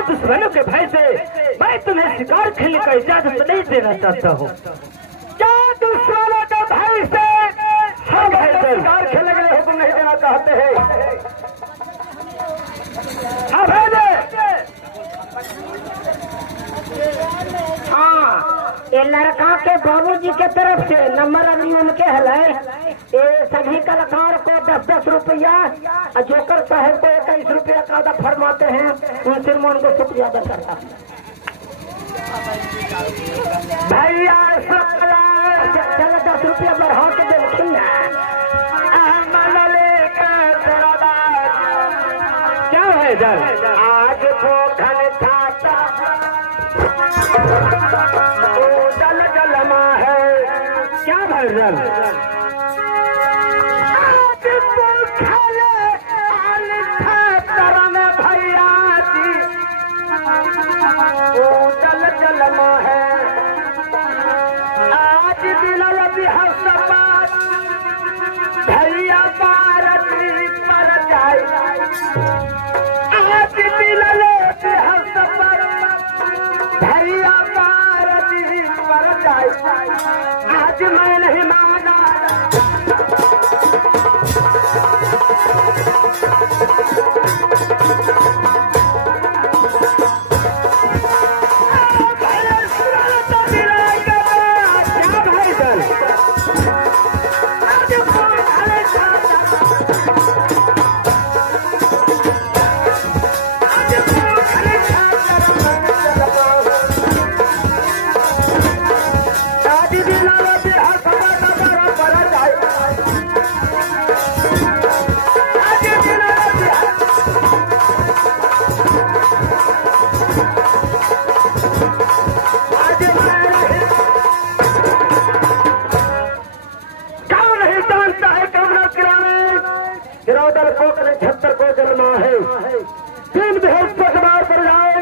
तुम्हारे दुश्मनों के भय से मैं तुम्हें शिकार खेलने का इजाजत नहीं देना चाहता हूँ। क्या दुश्मनों के भय से हम शिकार खेलने के लिए हुक्म नहीं देना चाहते हैं? हाँ ये लड़का के बाबूजी के तरफ से नंबर अभी उनके हलाए। ये सभी कलाकार को 10-10 रुपया और जोकर साहब को 21 रुपया का आधा फरमाते हैं। उनसे मैं उनको शुक्रिया अदा करता हूँ। भैया चलो 10 रुपया बढ़ा के देखी ना। क्या है इधर? आज तो घन छाता जल जलमा है। क्या भाई जल? आज तो खले तरन भैया जी ओ जल जलमा है। आज दिलल बिहसबात भैया पारती पर जाए। आज दिलल बिहसबात भैया पारती पर जाए। आज मैं नहीं माना छत्तर को जन्मा है। तीन बेहद पकड़ार पर जाए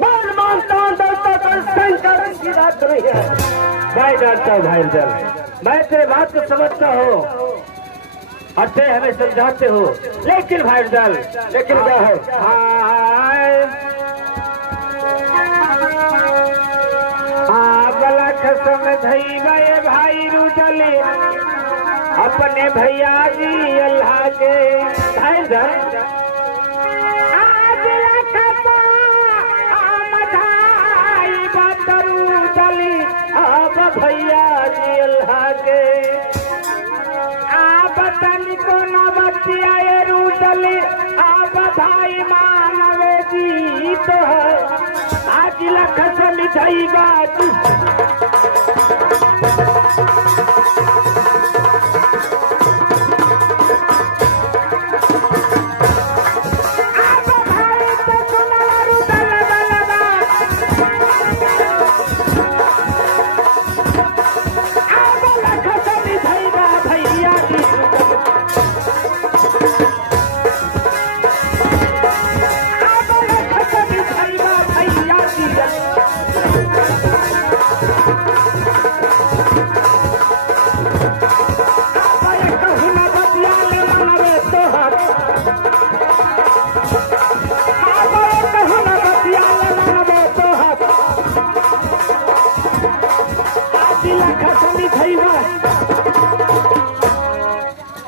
मान मानतान दलता कर शंकर की बात नहीं है। भाई डांटता हूँ भाई जल, मैं तेरे बात को समझता हूँ और ते हमें समझाते हो, लेकिन भाई जल लेकिन क्या है? समझई गए भाई रुदले अपने भैया जी अल्लाह के भाई जल। आज लखता मधाई बतरू दली अब भैया जी अल्लाह के बतन को न बचिया रूदली बधाई मानवे जी तो आज लख समझई बात।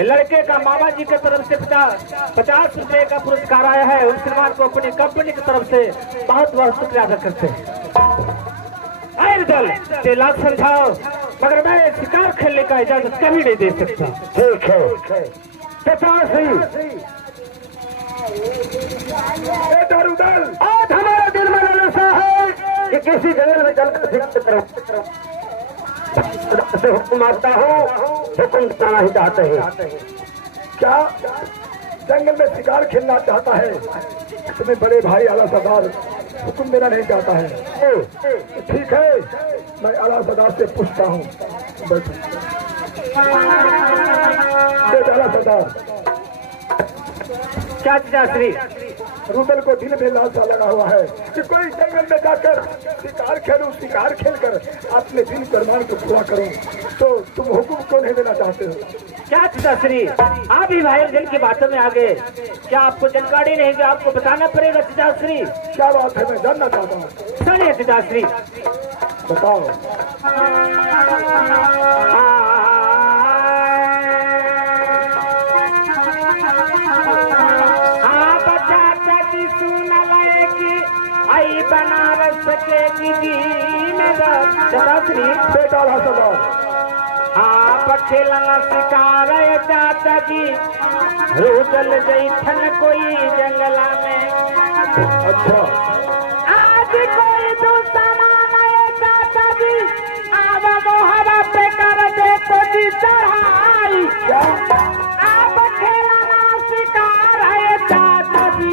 लड़के का मामा जी की तरफ से 50 रुपए का पुरस्कार आया है। उन श्रीमान को अपनी कंपनी की तरफ से बहुत बहुत शुक्रिया अदा करते हैं। दल लाख समझाओ मगर मैं शिकार खेलने का इजाजत कभी नहीं दे सकता। ठीक है 50 आज हमारे दिल में लालसा है कि किसी जंगल में चलकर से हुक्म मारता हूँ, हुक्म करना ही चाहते हैं। क्या जंगल में शिकार खेलना चाहता है? तुम्हें बड़े भाई आला सरदार हुक्म देना नहीं चाहता है। ठीक है, मैं आला सरदार से पूछता हूँ। आला सरदार क्या श्री रूबल को दिल में लालसा लगा हुआ है कि कोई जंगल में जाकर शिकार खेलूं, शिकार खेलकर अपने दिल फरमान को पूरा करूं, तो तुम हुक्म क्यों नहीं देना चाहते हो? क्या पिताश्री आप ही भाई अर्जुन की बातों में आ गए? क्या आपको जानकारी नहीं कि आपको बताना पड़ेगा पिताश्री? क्या बात है, मैं जानना चाहता हूँ। सुनिए पिताश्री, बताओ। आई बनारस के बेटा सदा आप खेलना शिकार चाचा जी, रुदल जैठन कोई जंगला में। अच्छा, आज कोई दुश्मन चाचा जी, अब मोहरा पे कर दे तो जी चढ़ाई। आप खेलना शिकार है चाचा जी।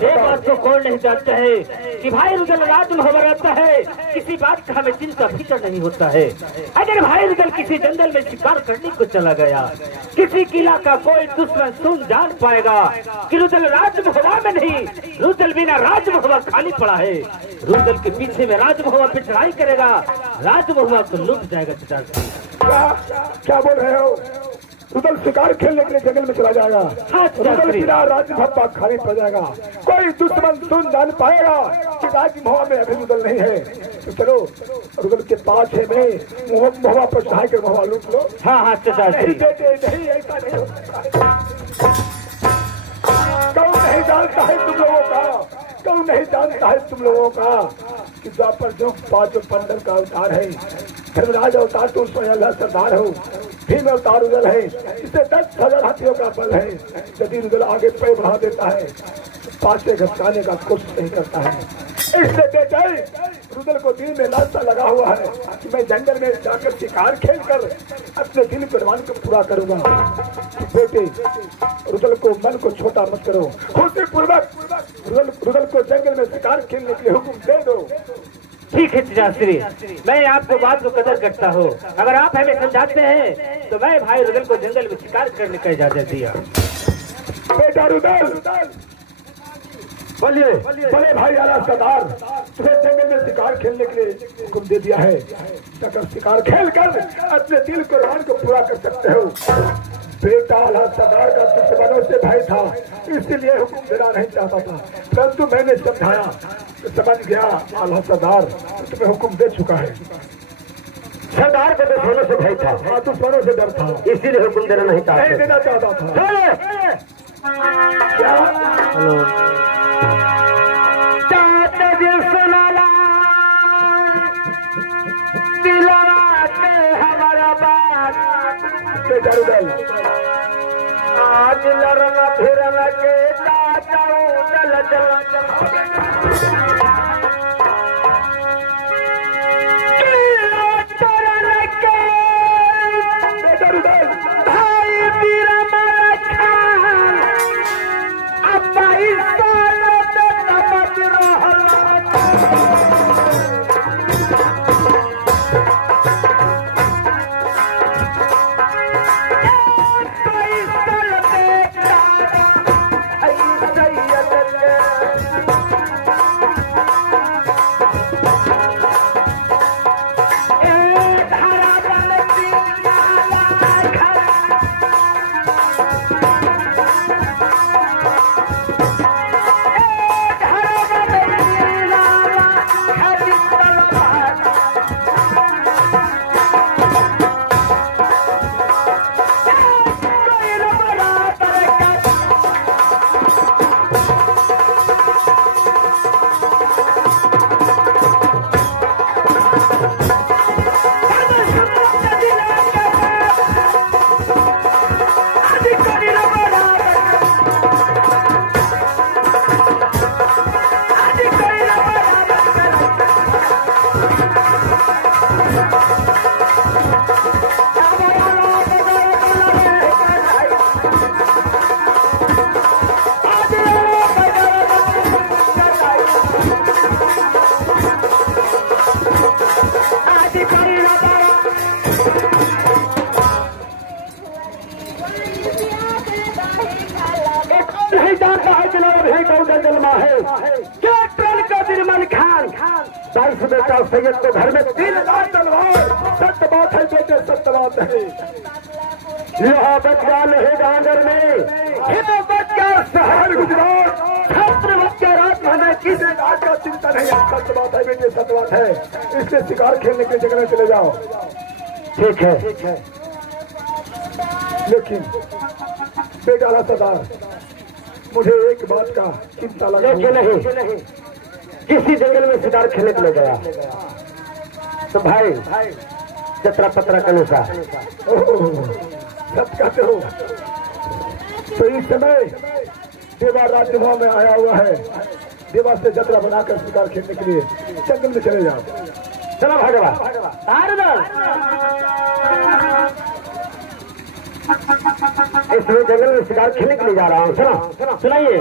ये बात तो कौन नहीं जानता है कि भाई रुदल राज में रहता है, किसी बात का हमें चिंता फिक्र नहीं होता है। अगर भाई रुदल किसी जंगल में शिकार करने को चला गया, किसी किला का कोई दुश्मन सुन जान पाएगा कि रुदल राजमहवा में नहीं, रुदल बिना राजमहवा खाली पड़ा है। रुदल के पीछे में राजमहवा पे चढ़ाई करेगा, राजमहवा तो लुट जाएगा। पिताजी क्या बोल रहे हो? रुदल शिकार खेलने के लिए जंगल में चला जाएगा, रुदल बिना राजमहवा खाली पड़ जाएगा, कोई दुश्मन सुन जान पाएगा कि राजमहवा में अभी रुदल नहीं है। तो चलो रुदल के पास है, मैं महुआ पर चढ़ाई कर महुआ लूट लो। हाँ हाँ नहीं बेटे, नहीं, ऐसा नहीं होता। कौन नहीं जानता है तुम लोगों का, कौन नहीं जानता है तुम लोगों का कि द्वापर जो 5 पंडव का अवतार है, धर्मराज अवतार तो उसमें अल्लाह सरदार हो, भीम अवतार रुदल है, इससे 10,000 हाथियों का बल है। यदि रुदल आगे पैर बढ़ा देता है, पासे घसकाने का कोशिश नहीं करता है। इससे बेटे रुदल को दिल में लालसा लगा हुआ है कि मैं जंगल में जाकर शिकार खेल कर अपने दिल कुर्बान को पूरा करूंगा। बेटे रुदल को मन को छोटा मत करो, खुशी पूर्वक रुदल को जंगल में शिकार खेलने के लिए हुक्म दे दो। ठीक है पिताश्री, मैं आपको बात को कदर करता हूँ। अगर आप हमें समझाते हैं तो मैं भाई रुदल को जंगल में शिकार करने का इजाजत दिया। बेटा रुदल, बोलिए बड़े भाई आला सरदार, तुम्हें जंगल में शिकार खेलने के लिए हुक्म दे दिया है। जाकर शिकार खेल कर अपने दिल कुर्बान को पूरा कर सकते हो। बेटा आला सरदार का दुश्मनों से भय था, इसलिए हुक्म देना नहीं चाहता था, परंतु मैंने समझाया तो समझ गया। आला सरदार तुम्हें हुक्म दे चुका है। सरदार को दुश्मनों से भय था, हाँ दुश्मनों से डर था, इसीलिए हुक्म देना नहीं देना चाहता था। क्या हमारा बात बेटा रुदल, आज लड़ना फिरना के चाचा चल चल ही को जन्मा है कैप्टन का निर्मल खान 22 बेटा सैयद को घर में 3000 तलवार। सत्य बात है बेटे, सत्य बात है। यह बच्चा नहीं आंगन में, यह बच्चा शहर गुजरात, छात्र बच्चा रात में किसी बात का चिंता नहीं है। सत्य बात है बेटे, सत्य बात है। इसलिए शिकार खेलने के जगह चले जाओ। ठीक है, लेकिन बेटा सरदार, मुझे एक बात का चिंता लगा। नहीं, किसी जंगल में शिकार खेलने के लिए गया तो भाई जतरा पत्रा का अनुसार सब कहते हो। तो इस समय देवा राजभा में आया हुआ है। देवा से जतरा बनाकर शिकार खेलने के लिए जंगल में चले जाओ। चलो भागवा इसलिए जंगल में शिकार खेलने के लिए जा रहा हूँ। सुना सुनाइए।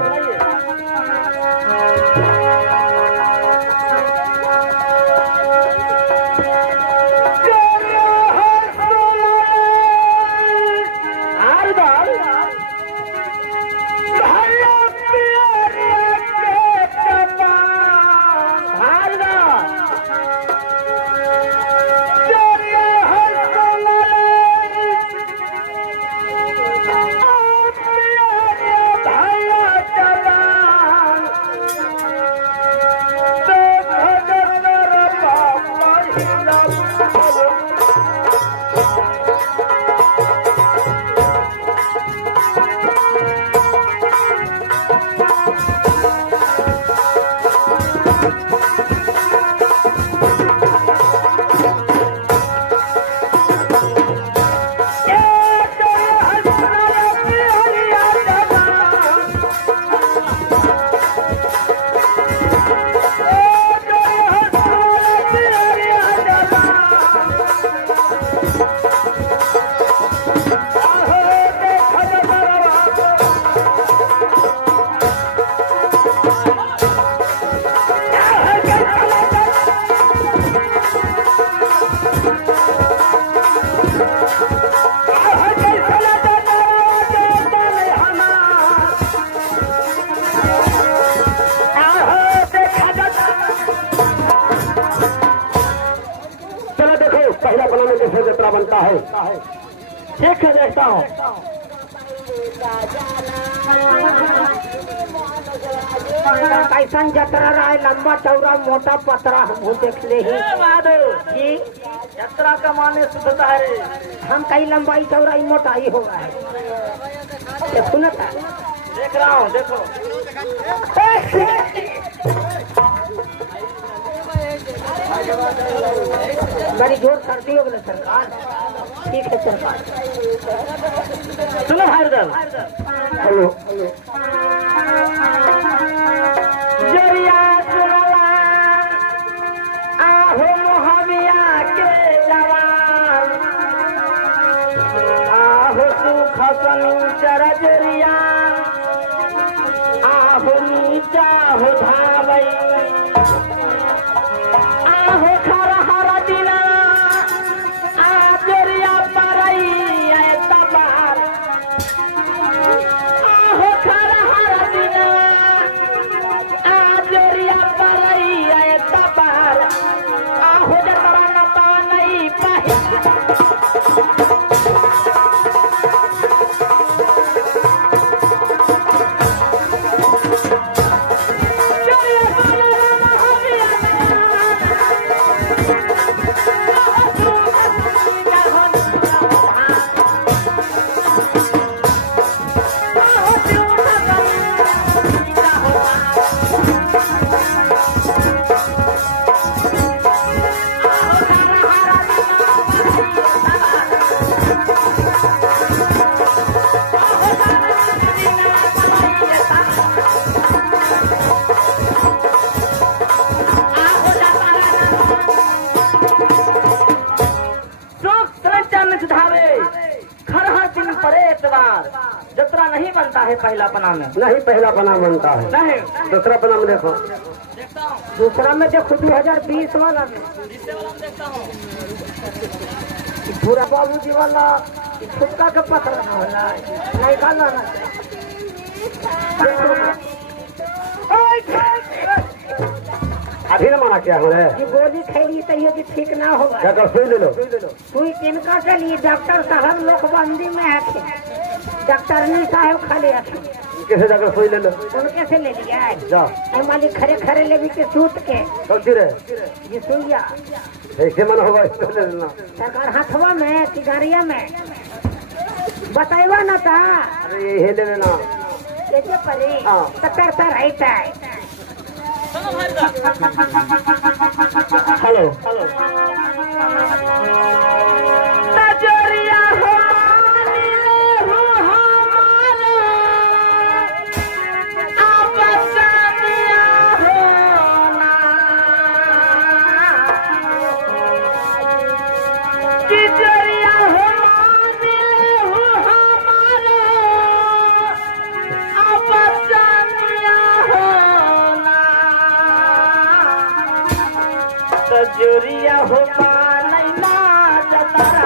बनता है ठीक है, देखता हूँ। कैसन जतरा रहा है, लंबा चौड़ा मोटा पतरा वो देख ले ही। यात्रा का माने शुद्धता है। हम कहीं लंबाई चौड़ाई मोटाई हो रहा है। सुनता देख रहा हूँ, देखो बड़ी जोर सर्दी हो गई सरकार। ठीक है सरकार। सुनो भाईदल, हेलो जरिया सुनला आहो मोहबिया के जवान, आहो सुख सनीचर जरिया, आहो नीचा हो धावई, आहो खर हर दिना आजरिया परई आए तबार, आहो खर हर दिना आजरिया परई आए तबार, आहो जतरा नपा नहीं पाही। जतरा नहीं बनता है पहला पना में, नहीं पहला पना बनता है, नहीं दूसरा पना में देखो, दूसरा में देखो 2020 वाला में पूरा बाबूजी वाला छुटका के पकड़ना होला, नहीं डालना अभी ना मना किया हमने ये गोली खैली तो ये भी ठीक ना होगा। क्या कर सुई ले लो सुई किनका के लिए डॉक्टर साहब लोकबंदी में है, डॉक्टरनी साहब खाली है, कैसे जाकर सुई ले लो उनके से ले लिया है। जाओ मालिक खरे खरे ले भी के सूत के कौन रहे ये सुइया ऐसे मन होगा इसको ले लेना। सरकार हाथवा में कि गाड़िया में बताइवा ना था अरे ये ले लेना कैसे परी हाँ। सत्तर रहता है। हेलो नजरिया हो मिले हो हमारे, आप सानिया हो ना, नजरिया हो मिले हो हमारे, आप सानिया हो ना, नजरिया हो पालैना जतरा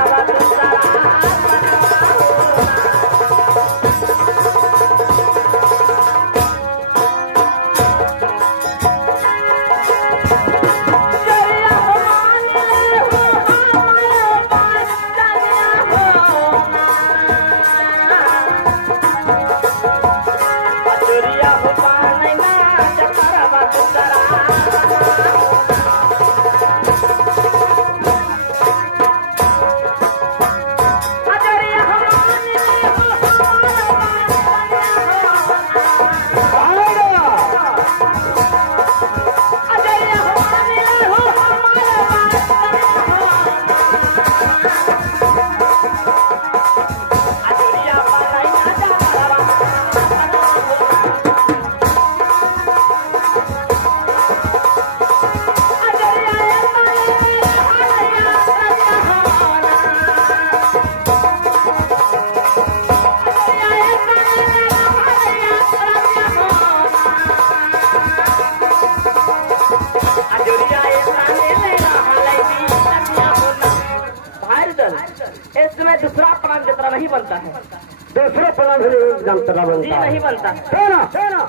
इसमें दूसरा प्राण जतरा नहीं बनता है, दूसरे पना भी नहीं बनता नहीं बनता। है ना